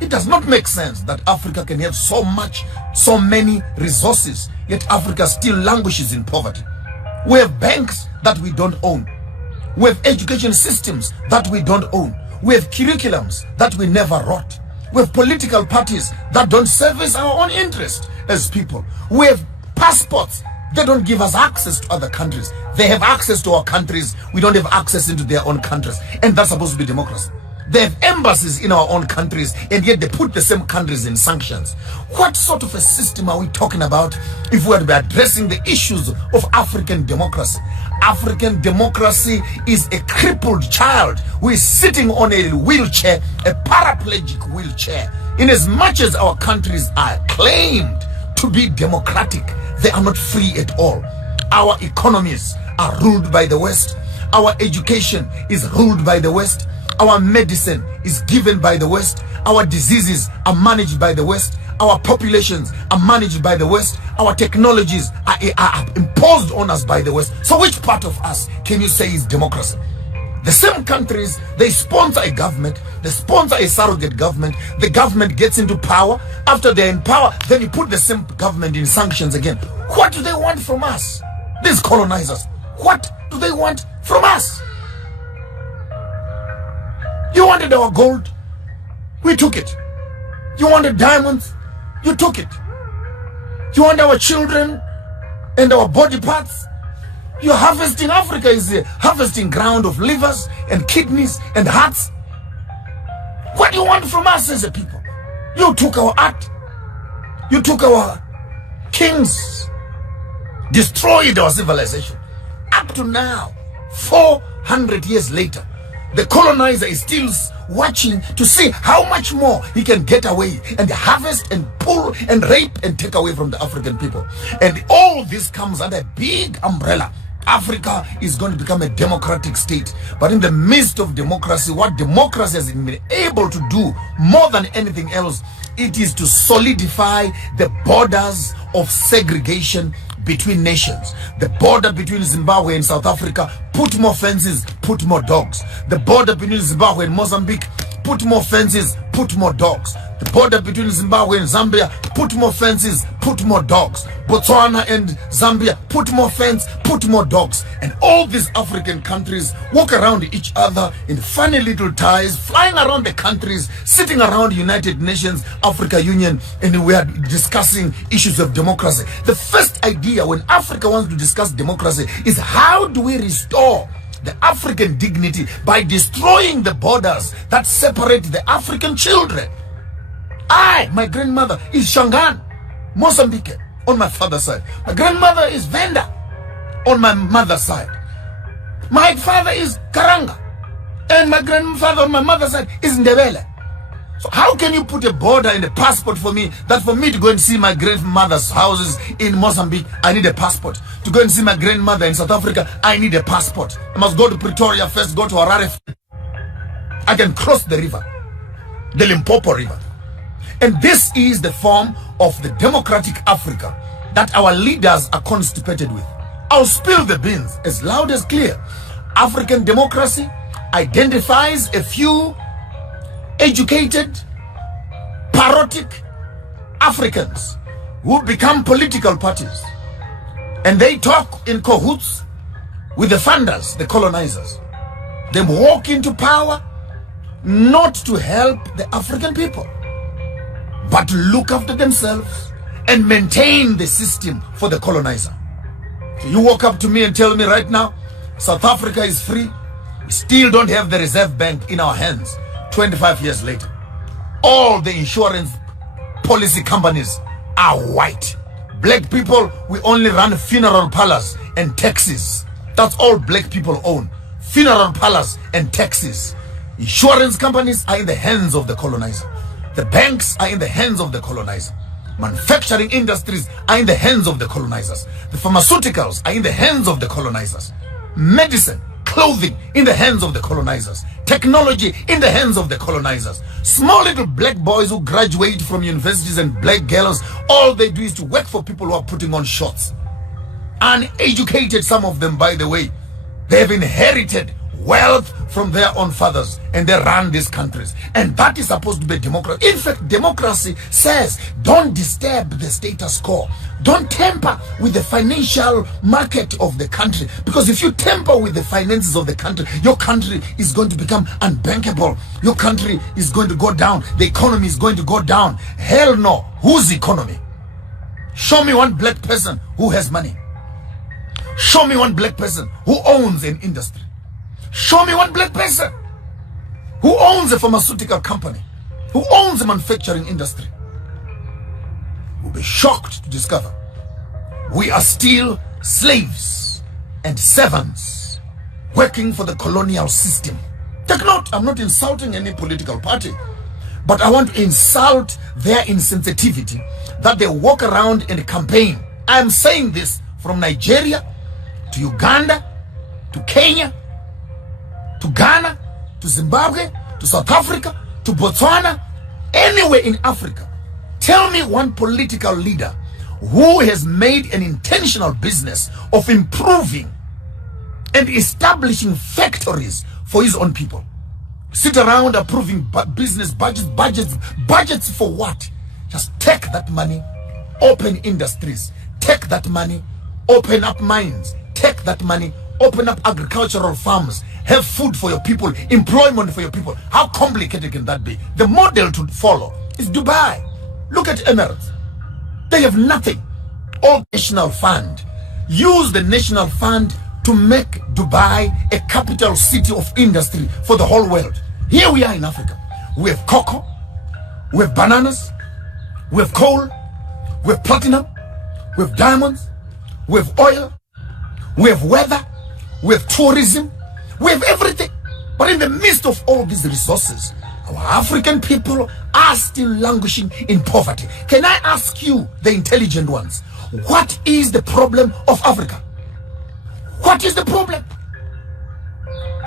It does not make sense that Africa can have so many resources, yet Africa still languishes in poverty. We have banks that we don't own. We have education systems that we don't own. We have curriculums that we never wrote. We have political parties that don't service our own interest as people. We have passports. They don't give us access to other countries. They have access to our countries. We don't have access into their own countries. And that's supposed to be democracy. They have embassies in our own countries, and yet they put the same countries in sanctions. What sort of a system are we talking about if we are to be addressing the issues of African democracy? African democracy is a crippled child who is sitting on a wheelchair, a paraplegic wheelchair. In as much as our countries are claimed to be democratic, they are not free at all. Our economies are ruled by the West. Our education is ruled by the West. Our medicine is given by the West. Our diseases are managed by the West. Our populations are managed by the West. Our technologies are imposed on us by the West. So which part of us can you say is democracy? The same countries, they sponsor a government, they sponsor a surrogate government, the government gets into power. After they're in power, then you put the same government in sanctions again. What do they want from us? These colonizers, what do they want from us? You wanted our gold, we took it. You wanted diamonds, you took it. You want our children and our body parts? You're harvesting. Africa is a harvesting ground of livers and kidneys and hearts. What do you want from us as a people? You took our art. You took our kings. Destroyed our civilization. Up to now, 400 years later, the colonizer is still watching to see how much more he can get away and harvest and pull and rape and take away from the African people. And all this comes under a big umbrella. Africa is going to become a democratic state. But in the midst of democracy, what democracy has been able to do more than anything else, it is to solidify the borders of segregation between nations. The border between Zimbabwe and South Africa, put more fences, put more dogs. The border between Zimbabwe and Mozambique, put more fences, put more dogs. The border between Zimbabwe and Zambia, put more fences, put more dogs. Botswana and Zambia, put more fence, put more dogs. And all these African countries walk around each other in funny little ties, flying around the countries, sitting around United Nations, Africa Union, and we are discussing issues of democracy. The first idea when Africa wants to discuss democracy is how do we restore the African dignity by destroying the borders that separate the African children. My grandmother is Shangaan, Mozambique, on my father's side. My grandmother is Venda, on my mother's side. My father is Karanga, and my grandfather on my mother's side is Ndebele. So how can you put a border in a passport for me, that for me to go and see my grandmother's houses in Mozambique, I need a passport. To go and see my grandmother in South Africa, I need a passport. I must go to Pretoria first, go to Harare. I can cross the river, the Limpopo River. And this is the form of the democratic Africa that our leaders are constipated with. I'll spill the beans as loud as clear. African democracy identifies a few educated, parodic Africans who become political parties. And they talk in cahoots with the funders, the colonizers. They walk into power not to help the African people, but to look after themselves and maintain the system for the colonizer. So you walk up to me and tell me right now, South Africa is free. We still don't have the Reserve Bank in our hands 25 years later. All the insurance policy companies are white. Black people, we only run funeral parlors and taxis. That's all black people own. Funeral parlors and taxis. Insurance companies are in the hands of the colonizer. The banks are in the hands of the colonizer. Manufacturing industries are in the hands of the colonizers. The pharmaceuticals are in the hands of the colonizers. Medicine, clothing in the hands of the colonizers. Technology in the hands of the colonizers. Small little black boys who graduate from universities and black girls, all they do is to work for people who are putting on shorts. Uneducated, some of them, by the way. They have inherited wealth from their own fathers, and they run these countries. And that is supposed to be democracy. In fact, democracy says don't disturb the status quo. Don't tamper with the financial market of the country. Because if you tamper with the finances of the country, your country is going to become unbankable. Your country is going to go down. The economy is going to go down. Hell no. Whose economy? Show me one black person who has money. Show me one black person who owns an industry. Show me one black person who owns a pharmaceutical company, who owns a manufacturing industry. You'll be shocked to discover we are still slaves and servants working for the colonial system. Take note, I'm not insulting any political party, but I want to insult their insensitivity that they walk around and campaign. I'm saying this from Nigeria to Uganda to Kenya to Ghana to Zimbabwe to South Africa to Botswana, anywhere in Africa. Tell me one political leader who has made an intentional business of improving and establishing factories for his own people. Sit around approving business budgets for what? Just take that money, open industries. Take that money, open up mines. Take that money, open up agricultural farms. Have food for your people, employment for your people. How complicated can that be? The model to follow is Dubai. Look at Emirates. They have nothing. All national fund. Use the national fund to make Dubai a capital city of industry for the whole world. Here we are in Africa. We have cocoa, we have bananas, we have coal, we have platinum, we have diamonds, we have oil, we have weather, we have tourism, we have everything. But in the midst of all these resources, our African people are still languishing in poverty. Can I ask you, the intelligent ones, what is the problem of Africa? What is the problem?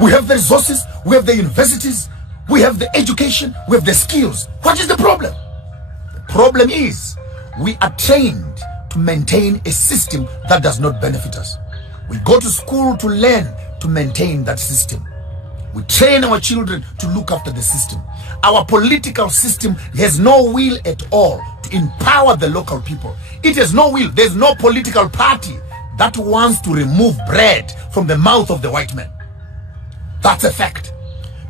We have the resources, we have the universities, we have the education, we have the skills. What is the problem? The problem is we are trained to maintain a system that does not benefit us. We go to school to learn to maintain that system. We train our children to look after the system. Our political system has no will at all to empower the local people. It has no will. There's no political party that wants to remove bread from the mouth of the white man. That's a fact.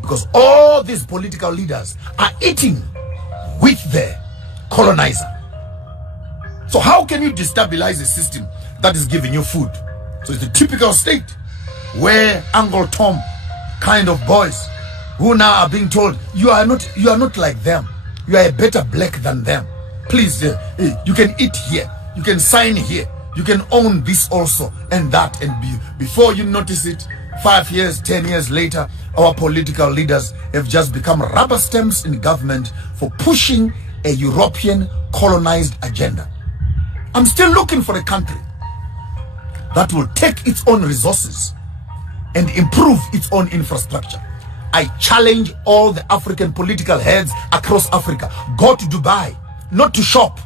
Because all these political leaders are eating with the colonizer. So how can you destabilize a system that is giving you food? So it's the typical state where Uncle Tom kind of boys who now are being told, you are not like them. You are a better black than them. Please, you can eat here. You can sign here. You can own this also and that. And before you notice it, 5 years, 10 years later, our political leaders have just become rubber stamps in government for pushing a European colonized agenda. I'm still looking for a country that will take its own resources and improve its own infrastructure. I challenge all the African political heads across Africa. Go to Dubai, not to shop.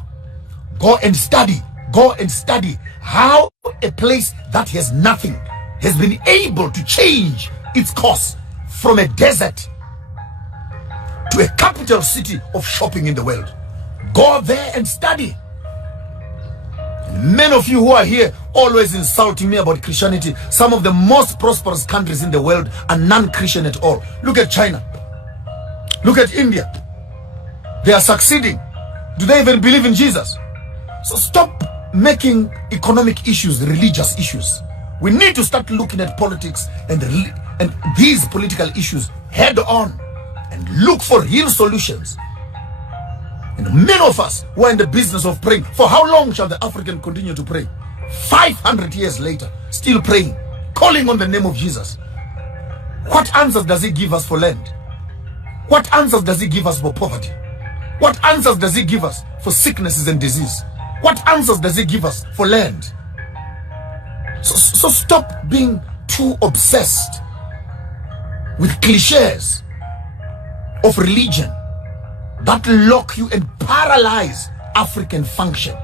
Go and study. Go and study how a place that has nothing has been able to change its course from a desert to a capital city of shopping in the world. Go there and study. Many of you who are here always insulting me about Christianity. Some of the most prosperous countries in the world are non-Christian at all. Look at China. Look at India. They are succeeding. Do they even believe in Jesus? So stop making economic issues religious issues. We need to start looking at politics and these political issues head on and look for real solutions. And many of us who are in the business of praying, for how long shall the African continue to pray? 500 years later, still praying, calling on the name of Jesus. What answers does he give us for land? What answers does he give us for poverty? What answers does he give us for sicknesses and disease? What answers does he give us for land? So stop being too obsessed with cliches of religion that lock you and paralyze African function.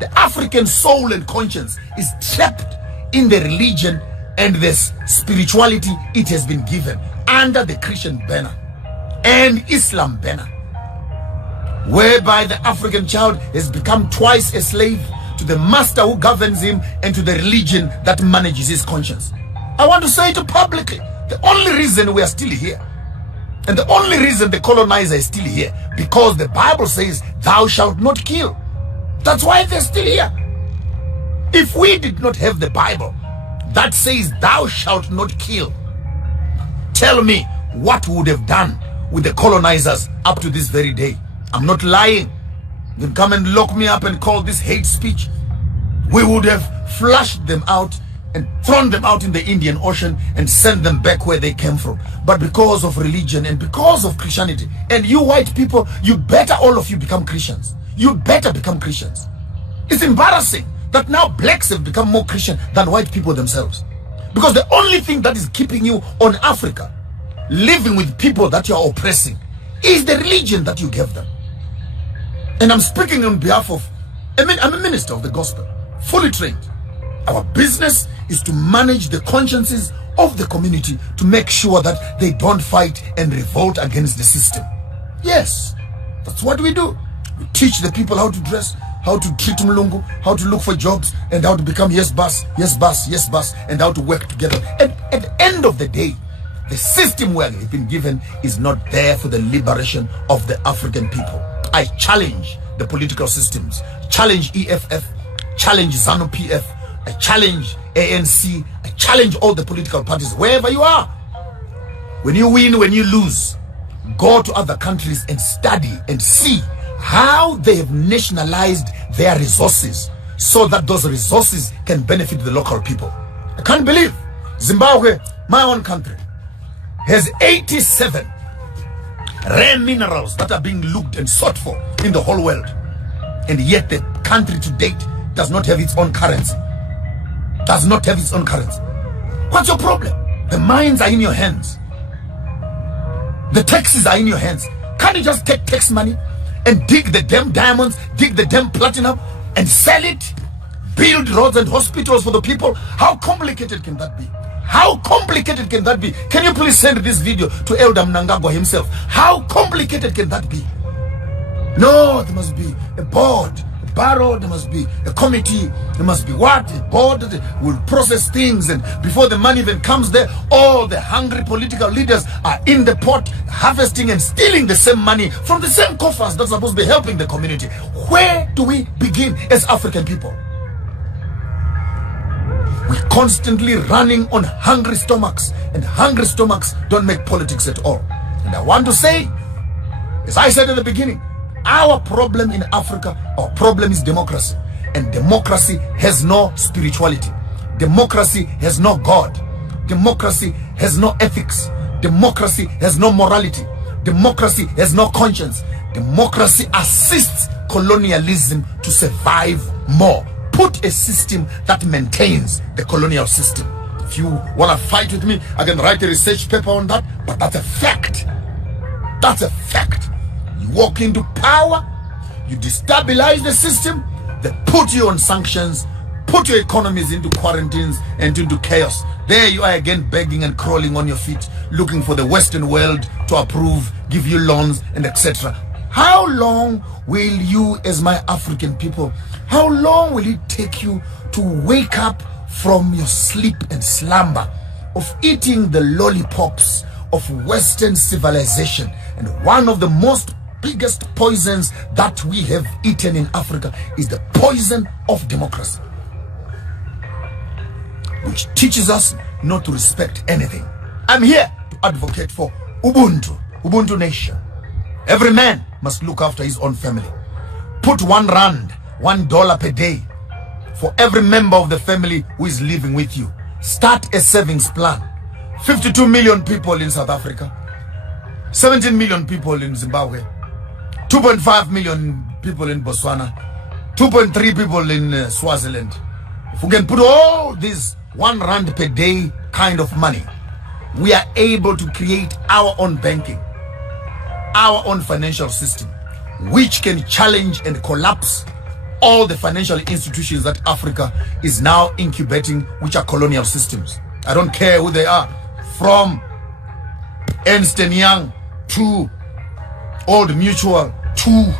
The African soul and conscience is trapped in the religion and this spirituality it has been given under the Christian banner and Islam banner, whereby the African child has become twice a slave to the master who governs him and to the religion that manages his conscience. I want to say it publicly. The only reason we are still here, and the only reason the colonizer is still here, because the Bible says, thou shalt not kill. That's why they're still here. If we did not have the Bible that says, thou shalt not kill, tell me what we would have done with the colonizers up to this very day. I'm not lying. You can come and lock me up and call this hate speech. We would have flushed them out and thrown them out in the Indian Ocean and sent them back where they came from. But because of religion and because of Christianity, and you white people, you better all of you become Christians. You better become Christians. It's embarrassing that now blacks have become more Christian than white people themselves. Because the only thing that is keeping you on Africa, living with people that you are oppressing, is the religion that you gave them. And I'm speaking on behalf of, I'm a minister of the gospel, fully trained. Our business is to manage the consciences of the community to make sure that they don't fight and revolt against the system. Yes, that's what we do. We teach the people how to dress, how to treat Mlungu, how to look for jobs, and how to become yes boss, yes boss, yes boss, and how to work together. And at the end of the day, the system we have been given is not there for the liberation of the African people. I challenge the political systems, challenge EFF, challenge ZANU-PF, I challenge ANC, I challenge all the political parties, wherever you are. When you win, when you lose, go to other countries and study and see how they have nationalized their resources so that those resources can benefit the local people. I can't believe Zimbabwe, my own country, has 87 rare minerals that are being looked and sought for in the whole world. And yet the country to date does not have its own currency. Does not have its own currency. What's your problem? The mines are in your hands. The taxes are in your hands. Can't you just take tax money and dig the damn diamonds, dig the damn platinum and sell it? Build roads and hospitals for the people? How complicated can that be? How complicated can that be? Can you please send this video to Elder Mnangagwa himself? How complicated can that be? No, there must be a board, a barrow, there must be a committee, there must be what? A board that will process things, and before the money even comes there, all the hungry political leaders are in the pot, harvesting and stealing the same money from the same coffers that's supposed to be helping the community. Where do we begin as African people? We're constantly running on hungry stomachs, and hungry stomachs don't make politics at all. And I want to say, as I said at the beginning, our problem in Africa, our problem is democracy. And democracy has no spirituality. Democracy has no God. Democracy has no ethics. Democracy has no morality. Democracy has no conscience. Democracy assists colonialism to survive more. Put a system that maintains the colonial system. If you want to fight with me, I can write a research paper on that, but that's a fact. That's a fact. You walk into power, you destabilize the system, they put you on sanctions, put your economies into quarantines and into chaos. There you are again begging and crawling on your feet, looking for the Western world to approve, give you loans and etc. How long will you, as my African people, how long will it take you to wake up from your sleep and slumber of eating the lollipops of Western civilization? And one of the most biggest poisons that we have eaten in Africa is the poison of democracy, which teaches us not to respect anything. I'm here to advocate for Ubuntu nation. Every man must look after his own family. Put R1, $1 per day for every member of the family who is living with you. Start a savings plan. 52 million people in South Africa, 17 million people in Zimbabwe, 2.5 million people in Botswana, 2.3 people in Swaziland. If we can put all these R1 per day kind of money, we are able to create our own banking, our own financial system, which can challenge and collapse all the financial institutions that Africa is now incubating, which are colonial systems. I don't care who they are, from Ernst & Young to Old Mutual to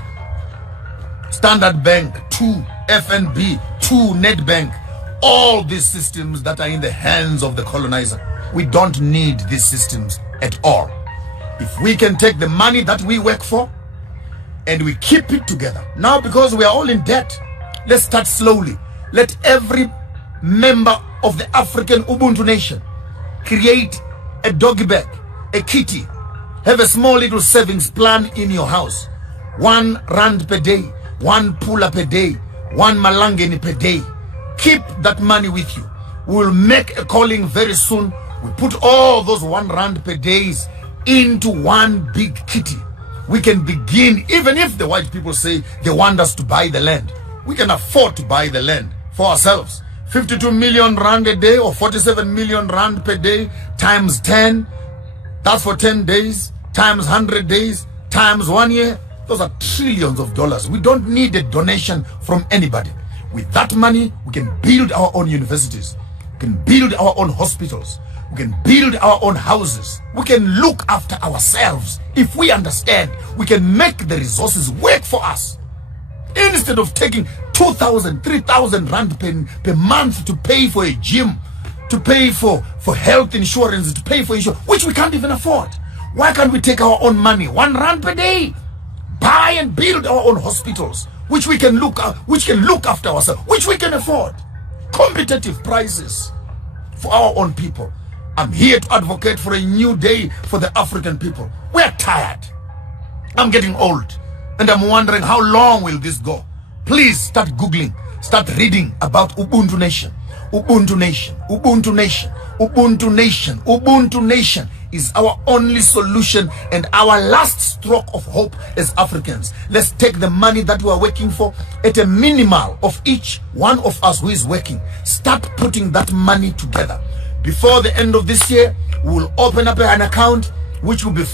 Standard Bank to FNB to Nedbank, all these systems that are in the hands of the colonizer. We don't need these systems at all. If we can take the money that we work for and we keep it together. Now, because we are all in debt, let's start slowly. Let every member of the African Ubuntu nation create a doggy bag, a kitty, have a small little savings plan in your house. R1 per day, 1 pula per day, 1 malangeni per day. Keep that money with you. We'll make a calling very soon. We put all those R1 per days into one big kitty. We can begin, even if the white people say they want us to buy the land, we can afford to buy the land for ourselves. 52 million rand a day or 47 million rand per day times 10, that's for 10 days, times 100 days, times 1 year. Those are trillions of dollars. We don't need a donation from anybody. With that money, we can build our own universities. We can build our own hospitals. We can build our own houses. We can look after ourselves. If we understand, we can make the resources work for us. Instead of taking 2,000, 3,000 rand per month to pay for a gym, to pay for health insurance, to pay for insurance, which we can't even afford. Why can't we take our own money, R1 per day, buy and build our own hospitals, which we can look after ourselves, which we can afford, competitive prices for our own people. I'm here to advocate for a new day for the African people. We're tired. I'm getting old, and I'm wondering how long will this go. Please start Googling, start reading about Ubuntu Nation. Ubuntu Nation, Ubuntu Nation, Ubuntu Nation, Ubuntu Nation is our only solution and our last stroke of hope as Africans. Let's take the money that we are working for at a minimal of each one of us who is working. Start putting that money together. Before the end of this year, we will open up an account which will be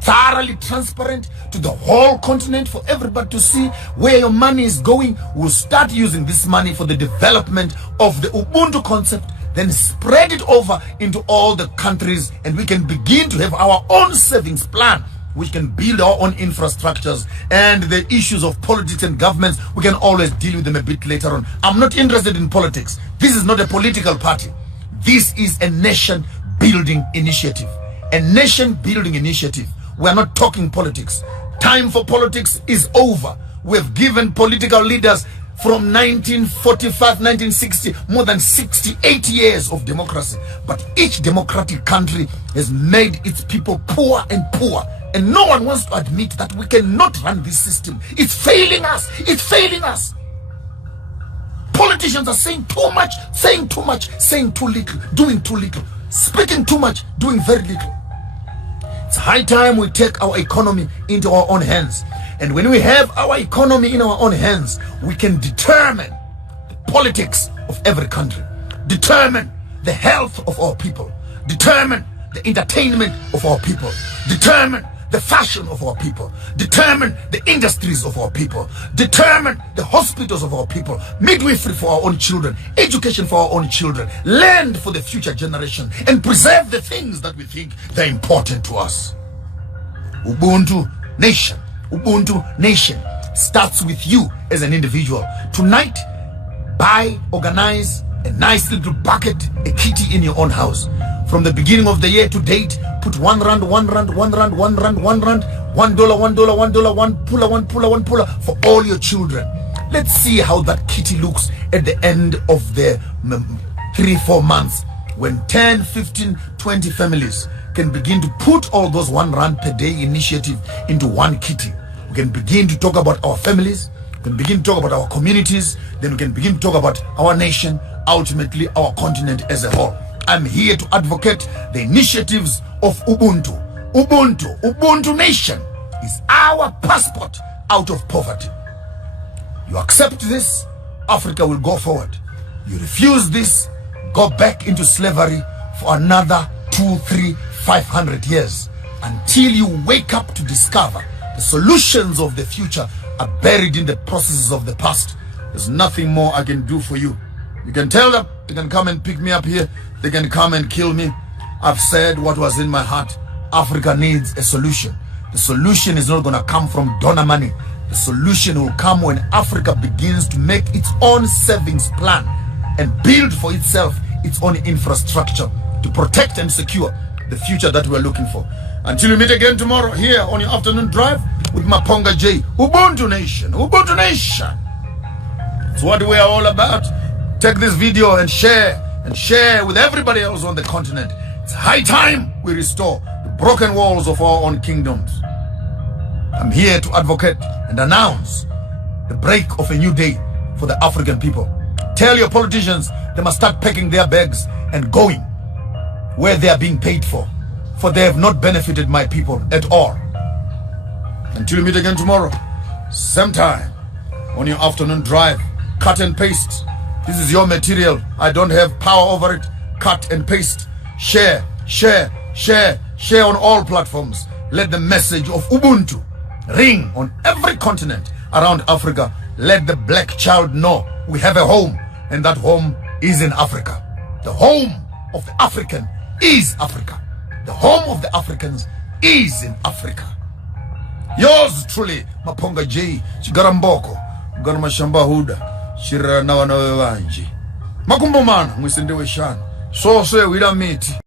thoroughly transparent to the whole continent for everybody to see where your money is going. We'll start using this money for the development of the Ubuntu concept, then spread it over into all the countries, and we can begin to have our own savings plan, which can build our own infrastructures. And the issues of politics and governments, we can always deal with them a bit later on. I'm not interested in politics. This is not a political party. This is a nation building initiative. A nation building initiative. We are not talking politics. Time for politics is over. We have given political leaders from 1945, 1960, more than 68 years of democracy. But each democratic country has made its people poor and poor. And no one wants to admit that we cannot run this system. It's failing us. It's failing us. Politicians are saying too much, saying too much, saying too little, doing too little, speaking too much, doing very little. It's high time we take our economy into our own hands. And when we have our economy in our own hands, we can determine the politics of every country, determine the health of our people, determine the entertainment of our people, determine the fashion of our people, determine the industries of our people, determine the hospitals of our people, midwifery for our own children, education for our own children, land for the future generation, and preserve the things that we think they're important to us. Ubuntu Nation. Ubuntu Nation starts with you as an individual. Tonight, buy, organize a nice little bucket, a kitty in your own house. From the beginning of the year to date, put R1, R1, R1, R1, R1, $1, $1, $1, one puller, one puller for all your children. Let's see how that kitty looks at the end of the 3-4 months, when 10, 15, 20 families can begin to put all those R1 per day initiative into one kitty. We can begin to talk about our families, we can begin to talk about our communities, then we can begin to talk about our nation, ultimately our continent as a whole. I'm here to advocate the initiatives of Ubuntu. Ubuntu Nation is our passport out of poverty. You accept this, Africa will go forward. You refuse this, go back into slavery for another 2, 3, 500 years, until you wake up to discover the solutions of the future are buried in the processes of the past. There's nothing more I can do for you. You can tell them they can come and pick me up here. They can come and kill me. I've said what was in my heart. Africa needs a solution. The solution is not going to come from donor money. The solution will come when Africa begins to make its own savings plan and build for itself its own infrastructure to protect and secure the future that we're looking for. Until we meet again tomorrow here on your afternoon drive with Maponga J. Ubuntu Nation. Ubuntu Nation. It's what we are all about. Take this video and share with everybody else on the continent. It's high time we restore the broken walls of our own kingdoms. I'm here to advocate and announce the break of a new day for the African people. Tell your politicians they must start packing their bags and going where they are being paid for they have not benefited my people at all. Until we meet again tomorrow, same time, on your afternoon drive, cut and paste. This is your material. I don't have power over it. Cut and paste. Share on all platforms. Let the message of Ubuntu ring on every continent around Africa. Let the black child know we have a home, and that home is in Africa. The home of the African is Africa. The home of the Africans is in Africa. Yours truly, Maponga J. Chigaramboko. Garmashamba Huda. Shira na wanawe wanji. Makumbumana mwisindewe shana. So we don't meet.